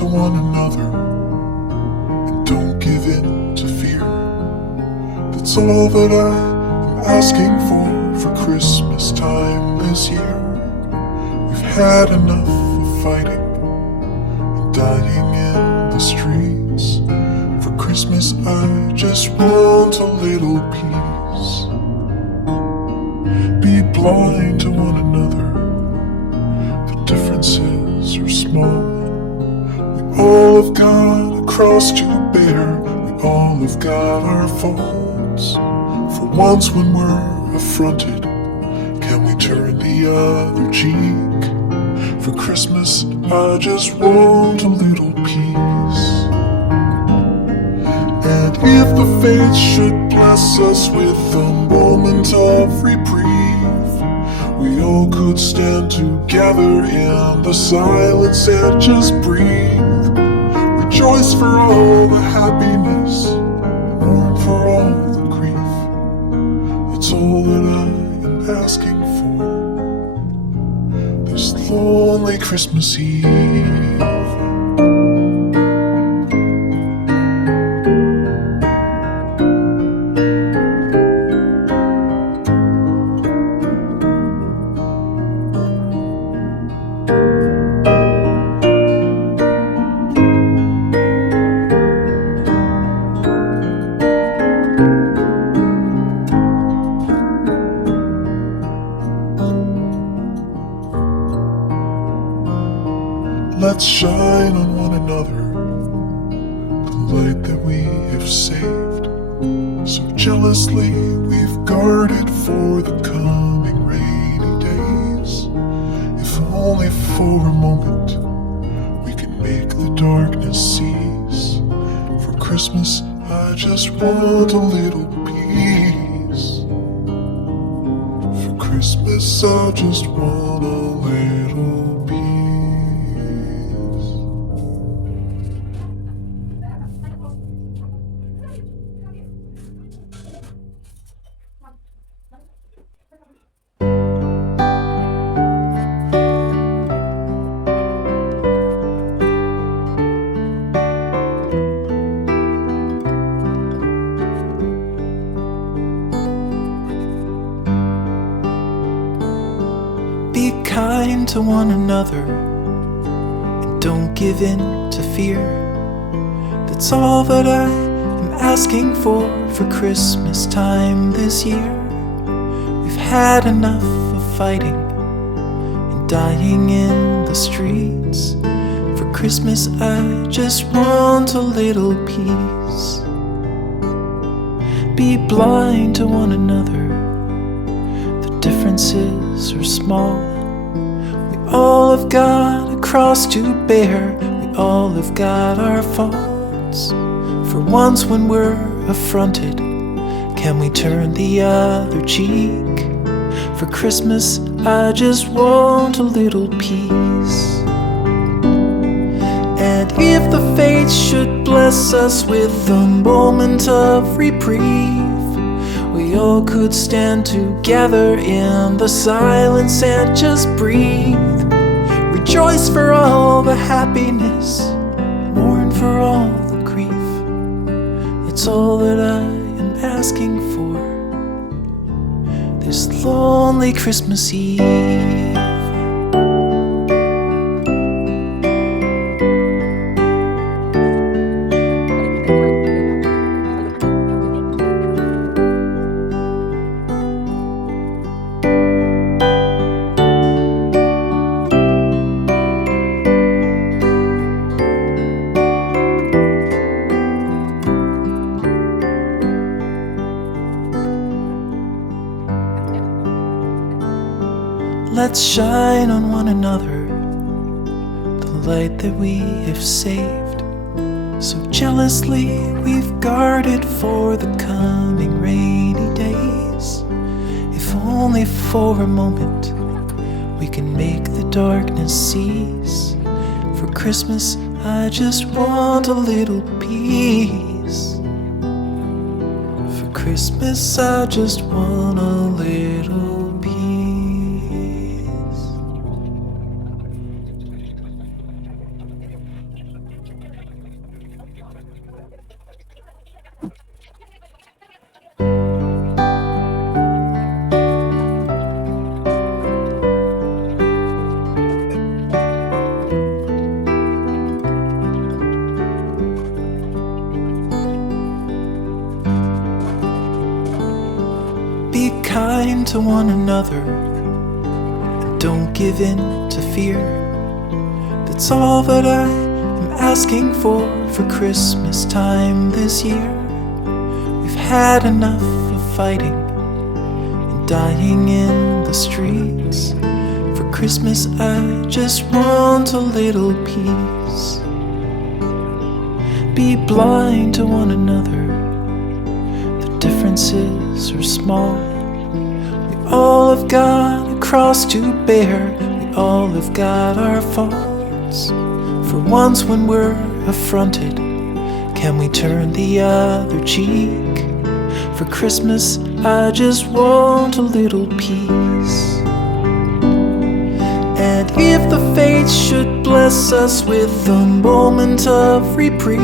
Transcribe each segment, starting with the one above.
to one another and don't give in to fear. That's all that I am asking for Christmas time this year. We've had enough of fighting and dying in the streets. For Christmas I just want a little peace. Be blind to one another, the differences are small. We all have got a cross to bear, we all have got our faults. For once when we're affronted, can we turn the other cheek? For Christmas I just want a little peace. And if the fates should bless us with a moment of reprieve, we all could stand together in the silence and just breathe. Rejoice for all the happiness, mourn for all the grief. It's all that I am asking for this lonely Christmas Eve. Let's shine on one another the light that we have saved. So jealously we've guarded for the coming rainy days. If only for a moment we can make the darkness cease. For Christmas I just want a little peace. For Christmas I just want a little peace. Be kind to one another and don't give in to fear. That's all that I am asking for Christmas time this year. We've had enough of fighting and dying in the streets. For Christmas I just want a little peace. Be blind to one another, the differences are small. We all have got a cross to bear, we all have got our faults. For once when we're affronted, can we turn the other cheek? For Christmas I just want a little peace. And if the fates should bless us with a moment of reprieve, we all could stand together in the silence and just breathe. Rejoice for all the happiness, mourn for all the grief. It's all that I am asking for this lonely Christmas Eve. Let's shine on one another the light that we have saved. So jealously we've guarded for the coming rainy days. If only for a moment we can make the darkness cease. For Christmas I just want a little peace. For Christmas I just want a little peace. to one another, and don't give in to fear. That's all that I am asking for Christmas time this year. We've had enough of fighting and dying in the streets. For Christmas I just want a little peace. Be blind to one another, the differences are small. We all have got a cross to bear, we all have got our faults. For once when we're affronted, can we turn the other cheek? For Christmas I just want a little peace. And if the fates should bless us with a moment of reprieve,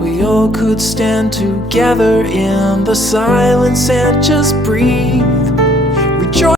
we all could stand together in the silence and just breathe. Rejoice